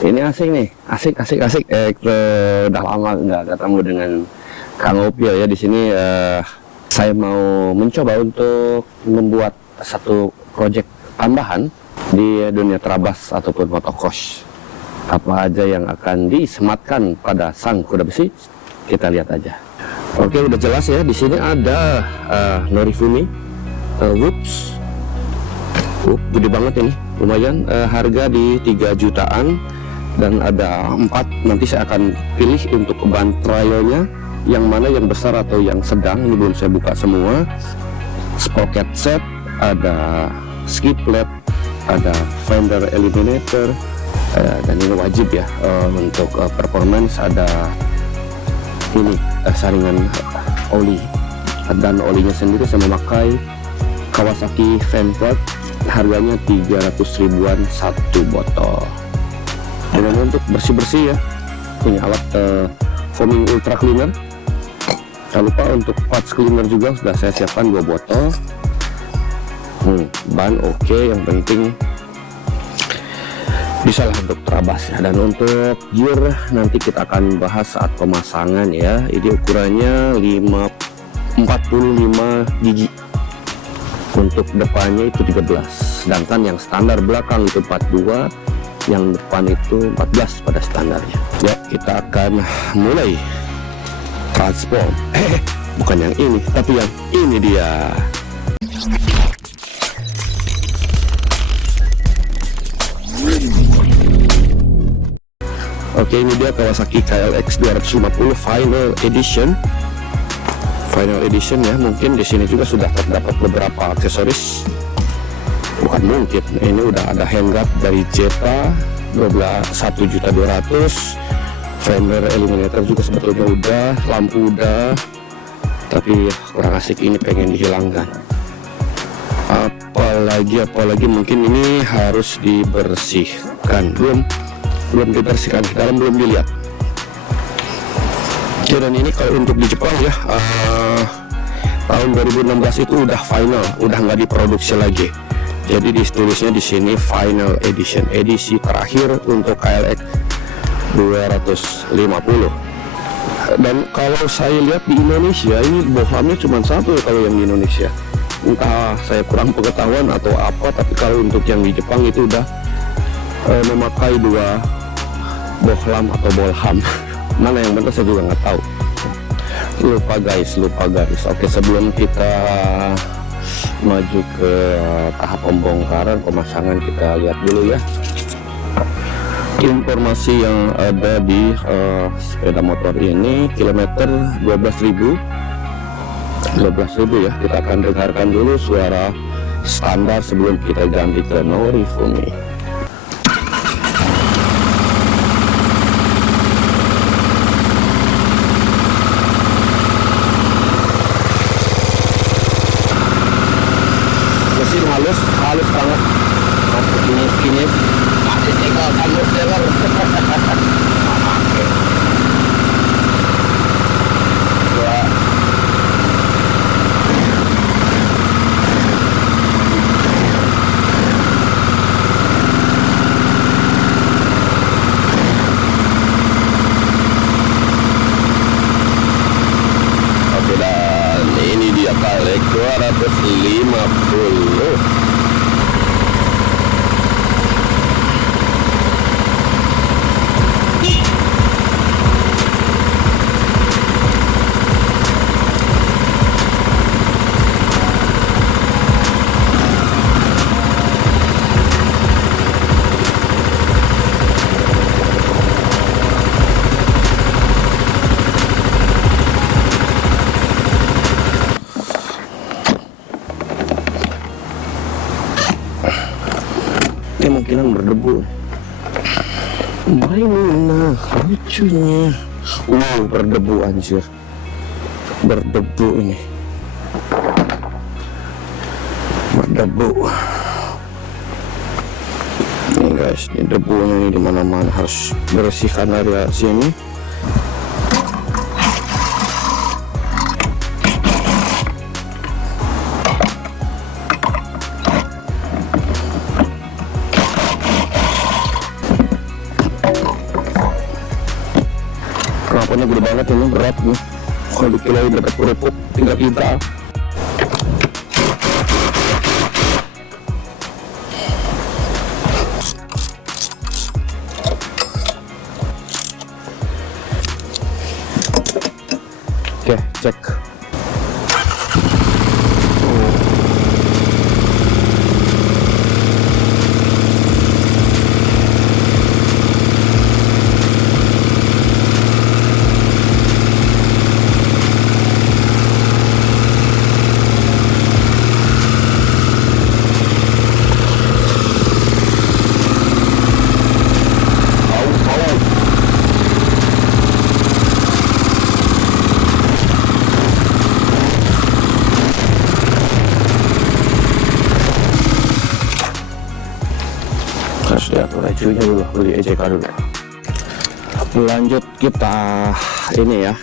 Ini asik nih, asik. Udah lama nggak ketemu dengan Kang Opio ya di sini. Saya mau mencoba untuk membuat satu proyek tambahan di dunia terabas ataupun motocross. Apa aja yang akan disematkan pada sang kuda besi? Kita lihat aja. Oke, udah jelas ya. Di sini ada Norifumi Whoops. Gede banget ini, lumayan. Harga di 3 jutaan. Dan ada 4, nanti saya akan pilih untuk ban trialnya yang mana, yang besar atau yang sedang. Ini belum saya buka semua. Sprocket set, ada skip led, ada fender eliminator, dan ini wajib ya untuk performance. Ada ini saringan oli, dan olinya sendiri saya memakai Kawasaki Vanguard, harganya 300 ribuan satu botol. Dan untuk bersih-bersih ya, punya alat foaming ultra cleaner. Jangan lupa untuk parts cleaner juga sudah saya siapkan 2 botol. Ban oke, yang penting bisa lah untuk terabas ya. Dan untuk gear nanti kita akan bahas saat pemasangan ya. Ini ukurannya 45 gigi. Untuk depannya itu 13, sedangkan yang standar belakang itu 42, yang depan itu 14 pada standarnya. Ya, kita akan mulai transform. Bukan yang ini, tapi yang ini dia. Oke, ini dia Kawasaki KLX 250 Final Edition. Final Edition ya, mungkin di sini juga sudah terdapat beberapa aksesoris. Bukan mungkin, ini udah ada handguard dari Jetta 1.200.000, fender eliminator juga sebetulnya udah, lampu udah, tapi kurang asik, ini pengen dihilangkan. Apalagi mungkin ini harus dibersihkan. Belum dibersihkan, dalam belum dilihat. Oke, dan ini kalau untuk di Jepang ya, tahun 2016 itu udah final, udah nggak diproduksi lagi. Jadi ditulisnya di sini Final Edition, edisi terakhir untuk KLX 250. Dan kalau saya lihat di Indonesia ini bohlamnya cuma satu kalau yang di Indonesia. Entah saya kurang pengetahuan atau apa, tapi kalau untuk yang di Jepang itu udah memakai 2 bohlam atau bolham. Mana yang benar saya juga nggak tahu. Lupa guys. Oke, sebelum kita maju ke tahap pembongkaran pemasangan, kita lihat dulu ya informasi yang ada di sepeda motor ini. Kilometer 12.000 ya. Kita akan dengarkan dulu suara standar sebelum kita ganti ke Norifumi. halus banget. Ini masih tinggal kamu denger. Oke, dan ini dia KLX 250. Kemungkinan berdebu. Mana lucunya? Berdebu anjir. Berdebu ini. Berdebu. Nih guys, ini debunya nih di mana-mana, harus bersihkan area sini. knalpotnya gede banget ini, berat nih. Kalau dikiloin dapat kerupuk 3 kintal. Oke, cek. Harus diatur ecunya dulu, beli EJK dulu. Lanjut kita ini ya,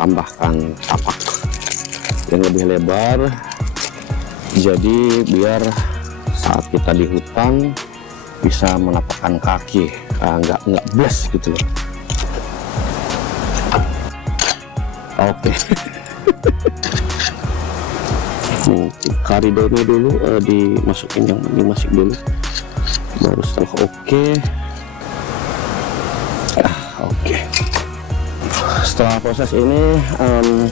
tambahkan tapak yang lebih lebar, jadi biar saat kita di hutan bisa menapakkan kaki, nggak bles gitu loh. Oke. Karidornya dulu dimasukin, yang dimasuk dulu, baru setelah oke. Oke. Setelah proses ini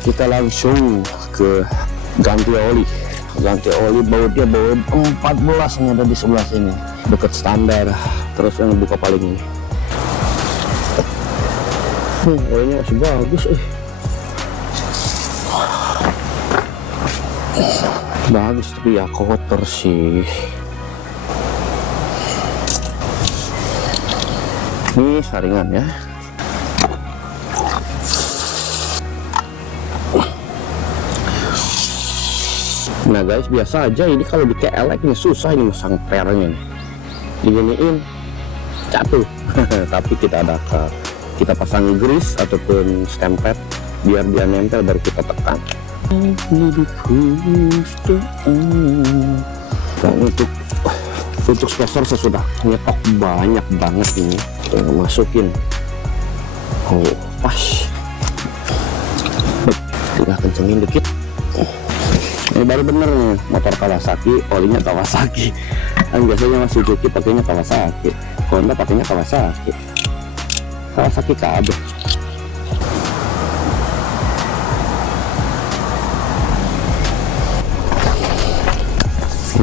kita langsung ke ganti oli. Ganti oli bautnya baut 14 yang ada di sebelah sini, dekat standar. Terus yang buka paling ini. Olinya masih bagus. Bagus tapi ya kotor sih. Ini saringan ya. Nah guys, biasa aja ini kalau di KLX ini susah ini masang pernya nih. Diginiin jatuh. Tapi kita ada kita pasang grease ataupun stempet biar dia nempel, baru kita tekan. Dan untuk spacer saya sudah nyetok banyak banget ini. Masukin pas, tinggal kencengin dikit. Ini baru bener nih, motor Kawasaki, olinya Kawasaki. Kan biasanya masih Suzuki pakainya Kawasaki, Honda pakainya Kawasaki kabel.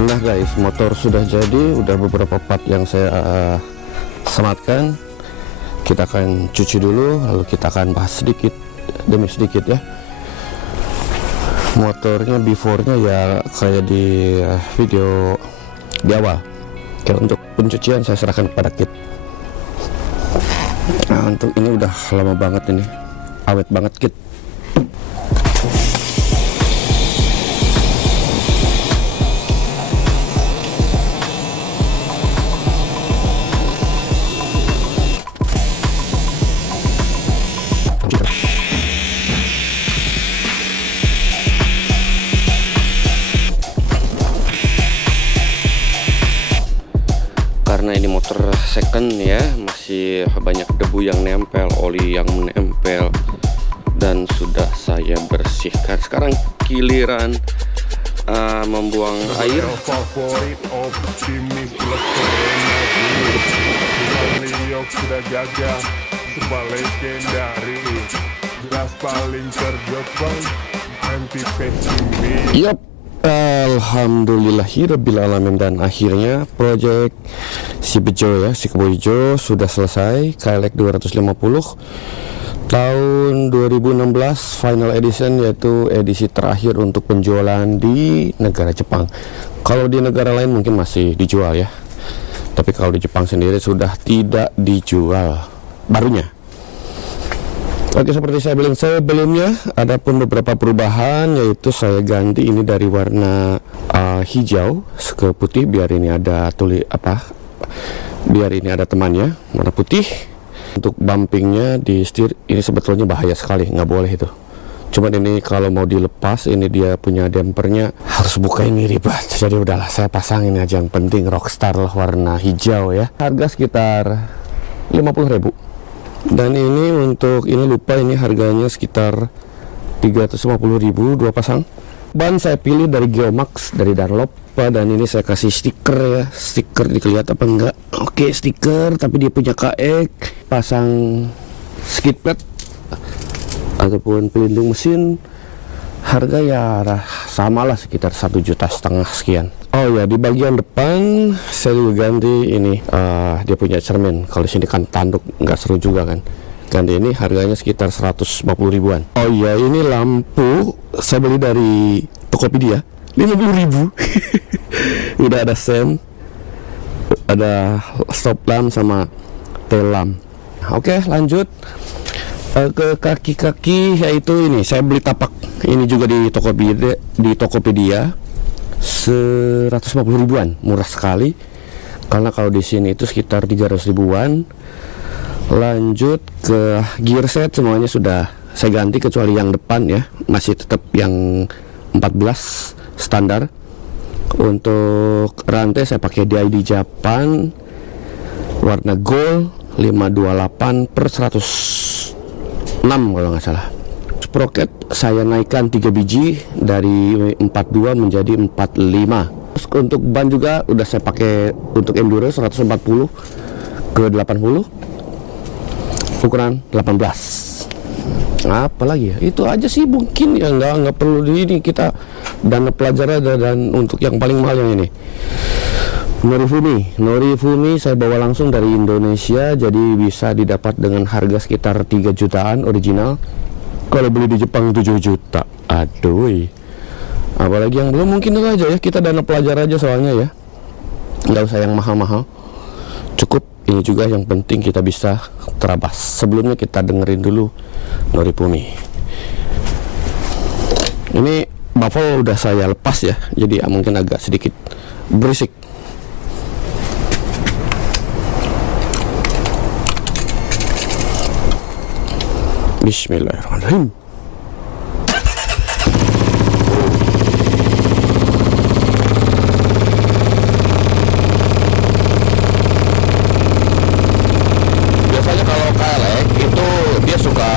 Nah guys, motor sudah jadi, udah beberapa part yang saya sematkan. Kita akan cuci dulu, lalu kita akan bahas sedikit demi sedikit ya. Motornya before-nya ya kayak di video di awal. Oke, untuk pencucian saya serahkan kepada Kit. Nah, untuk ini udah lama banget ini, awet banget Kit. Karena ini motor second ya, masih banyak debu yang nempel, oli yang menempel, dan sudah saya bersihkan. Sekarang giliran membuang air. Favorit optimis sudah gagah sebagai legendaris, jelas paling terdepan, anti pesimis. Yup. Alhamdulillahirrabbilalamin, dan akhirnya project si Bejo ya, si Kebo Hijau sudah selesai. KLX 250 tahun 2016 final edition, yaitu edisi terakhir untuk penjualan di negara Jepang. Kalau di negara lain mungkin masih dijual ya, tapi kalau di Jepang sendiri sudah tidak dijual barunya. Oke, seperti saya bilang sebelumnya, ada pun beberapa perubahan, yaitu saya ganti ini dari warna hijau ke putih, biar ini ada biar ini ada temannya warna putih. Untuk bumpingnya di setir ini sebetulnya bahaya sekali, nggak boleh itu. Cuman ini kalau mau dilepas, ini dia punya dampernya, harus buka ini ribet. Jadi udahlah, saya pasang ini aja, yang penting Rockstar lah warna hijau ya. Harga sekitar 50.000. Dan ini untuk ini lupa, ini harganya sekitar 350.000 dua pasang. Ban saya pilih dari Geomax dari Dunlop, dan ini saya kasih stiker ya. Stiker dilihat apa enggak? Oke, stiker, tapi dia punya KX. Pasang skid plate ataupun pelindung mesin, harga ya sama lah, sekitar 1,5 juta sekian. Oh ya, di bagian depan saya juga ganti ini, dia punya cermin. Kalau sini kan tanduk, nggak seru juga kan. Ganti ini, harganya sekitar 150.000-an. Oh iya, ini lampu saya beli dari Tokopedia, 50.000. Udah ada sen, ada stop lamp sama tail lamp. Oke, lanjut ke kaki-kaki, yaitu ini saya beli tapak ini juga di Tokopedia 150.000-an, murah sekali karena kalau di sini itu sekitar 300.000-an. Lanjut ke gear set, semuanya sudah saya ganti kecuali yang depan ya, masih tetap yang 14 standar. Untuk rantai saya pakai DID Japan warna gold 528 per 106 kalau nggak salah. Sprocket saya naikkan 3 biji dari 42 menjadi 45. Terus untuk ban juga udah saya pakai untuk enduro 140 ke 80 ukuran 18. Apa lagi ya, itu aja sih mungkin ya, nggak perlu di ini kita dana pelajar ada. Dan untuk yang paling mahal yang ini Norifumi saya bawa langsung dari Indonesia, jadi bisa didapat dengan harga sekitar 3 jutaan original. Kalau beli di Jepang 7 juta. Aduh, apalagi yang belum, mungkin itu aja ya, kita dana pelajar aja soalnya ya, nggak usah yang mahal-mahal, cukup ini juga yang penting kita bisa terabas. Sebelumnya kita dengerin dulu Norifumi. Ini baffle udah saya lepas ya, jadi mungkin agak sedikit berisik. Bismillahirrahmanirrahim. Biasanya kalau KLX itu dia suka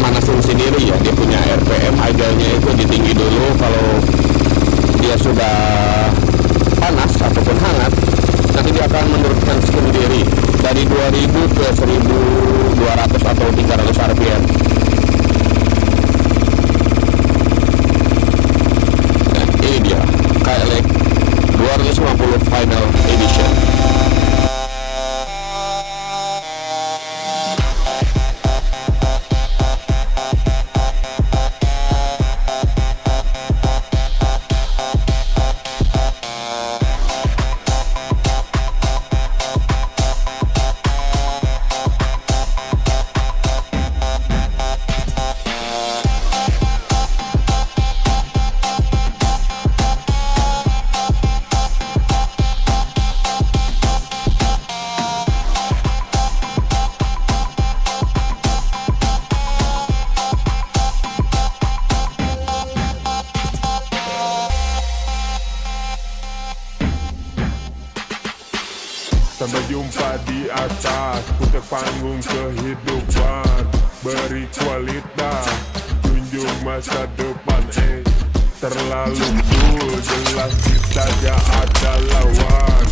manasin sendiri ya, dia punya RPM idle-nya itu ditinggi dulu. Kalau dia sudah panas ataupun hangat, nanti dia akan menurunkan sendiri dari 2000 ke 1200 atau 300 RPM. Nah, ini dia KLX 250 Final Edition. Sampai jumpa di atas putar panggung kehidupan, beri kualitas, junjung masa depan. Terlalu cool, jelas kita gak ada lawan.